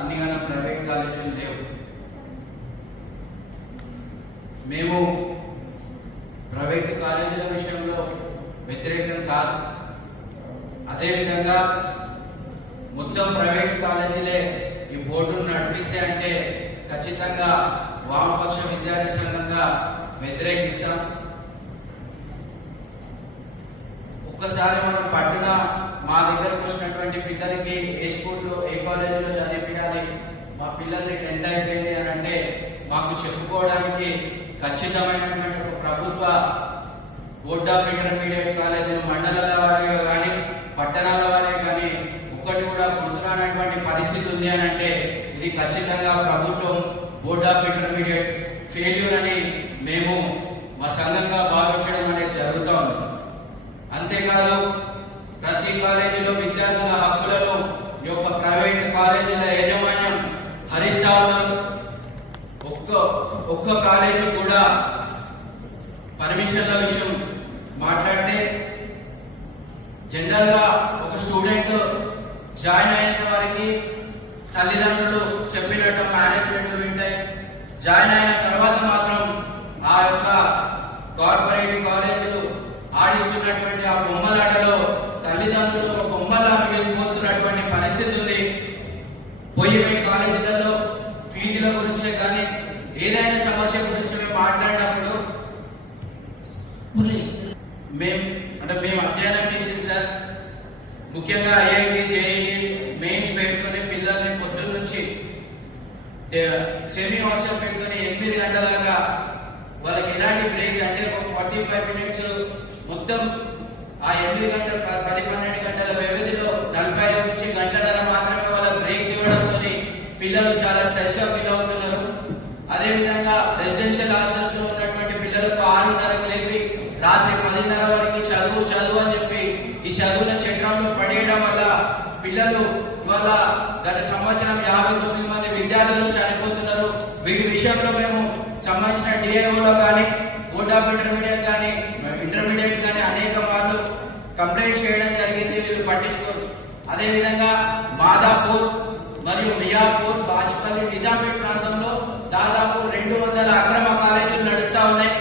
ఇన్నిగానో private కాలేజీలు లేవు. మేము ప్రైవేట్ కాలేజీల విషయంలో వ్యతిరేకం కాదు. అదేవిధంగా మొత్తం ప్రైవేట్ కాలేజీలే ఈ బోర్డును నడిపిస్తే అంటే ఖచ్చితంగా వామపక్ష విద్యార్థి సంఘంగా వ్యతిరేకిస్తాం. ఒక్కసారి మనం పట్టున మా దగ్గరకు వచ్చినటువంటి పిల్లలకి ఏ స్కూల్లో ఏ కాలేజీలో చదివించాలి, మా పిల్లల్ని 10th అయిపోయింది అని అంటే మాకు చెప్పుకోవడానికి ఖచ్చితమైనటువంటి ఒక ప్రభుత్వ బోర్డ్ ఆఫ్ ఇంటర్మీడియట్ కాలేజీలు మండలాల వారిగా కానీ పట్టణాల వారే కానీ ఒక్కటి కూడా గుర్తురానటువంటి పరిస్థితి ఉంది అని అంటే ఇది ఖచ్చితంగా ప్రభుత్వం బోర్డ్ ఆఫ్ ఇంటర్మీడియట్ ఫెయిల్యూర్ అని మేము మా సంఘంగా భావించడం అనేది జరుగుతూ ఉంది. అంతేకాదు ప్రతి కాలేజీలో విద్యార్థుల హక్కులను ఈ యొక్క ప్రైవేట్ కాలేజీల యాజమాన్యం హరిస్తా ఉన్నారు. ఒక్క కాలేజీ కూడా పర్మిషన్ల విషయం మాట్లాడితే జనరల్ గా ఒక స్టూడెంట్ జాయిన్ అయిన వారికి తల్లిదండ్రులు చెప్పినట్టు మేనేజ్మెంట్ వింటాయి. జాయిన్ అయిన తర్వాత మాత్రం ఆ యొక్క కార్పొరేట్ కాలేజీలు ఆడిస్తున్నటువంటి ఆ బొమ్మలాటలో తల్లిదండ్రులు ఒక బొమ్మలా మిగిలిపోతున్నటువంటి పరిస్థితి ఉంది. పోయి కాలేజీలలో ఫీజుల గురించే కానీ ఏదైనా సమస్య గురించి మేము మాట్లాడినప్పుడు మేము అధ్యయనం చేసింది సార్. ముఖ్యంగా ఐఐటి జేఈఈ మెయిన్స్ పెట్టుకుని పిల్లల్ని పొద్దున్న నుంచి సెమీ హాస్టల్ పెట్టుకుని 8 గంటల దాకా వాళ్ళకి ఎలాంటి బ్రేక్స్ అంటే ఒక 45 మినిట్స్ మొత్తం ఆ 8 గంటల 10-12 గంటల వ్యవధిలో 45 నుంచి గంటన్నర మాత్రమే వాళ్ళకి బ్రేక్స్ ఇవ్వడంతో పిల్లలు చాలా స్ట్రెస్ గా ఫీల్ అవుతున్నారు. అదేవిధంగా రెసిడెన్షియల్ హాస్టల్స్ లో ఉన్నటువంటి పిల్లలకు 6:30కు లేపి రాత్రి 10:30 వరకు చదువు అని చెప్పి ఈ చదువుల చక్రంలో పడేయడం వల్ల పిల్లలు ఇవాళ గత సంవత్సరం 59 మంది విద్యార్థులు చనిపోతున్నారు. వీటి విషయంలో మేము సంబంధించిన డిఐఓలో కానీ బోర్డ్ ఆఫ్ ఇంటర్మీడియట్ కానీ అనేక మార్లు కంప్లైంట్ చేయడం జరిగింది. వీళ్ళు పట్టించుకోరు. అదేవిధంగా మాదాపూర్ మరియు మియాపూర్, బాచ్పల్లి, నిజాంపేట్ ప్రాంతంలో దాదాపు 200 అక్రమ కాలేజీలు నడుస్తా ఉన్నాయి.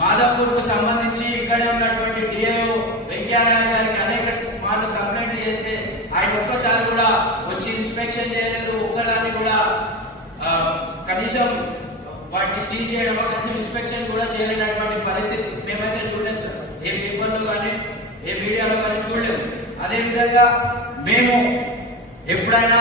మాదాపూర్ కు సంబంధించి ఇక్కడే ఉన్నటువంటి డిఐఓ వెంకయ్యనాయుడు గారికి అనేక మార్లు కంప్లైంట్ చేస్తే ఆయన ఒక్కసారి కూడా వచ్చి ఇన్స్పెక్షన్ చేయలేదు. ఒక్కదాన్ని కూడా కనీసం వాటిని సీజ్ చేయడం కనీసం ఇన్స్పెక్షన్ కూడా చేయలేనటువంటి పరిస్థితి మేమైతే చూడలేదు. ఏ పేపర్లో కానీ ఏ మీడియాలో కానీ చూడలేము. అదేవిధంగా మేము ఎప్పుడైనా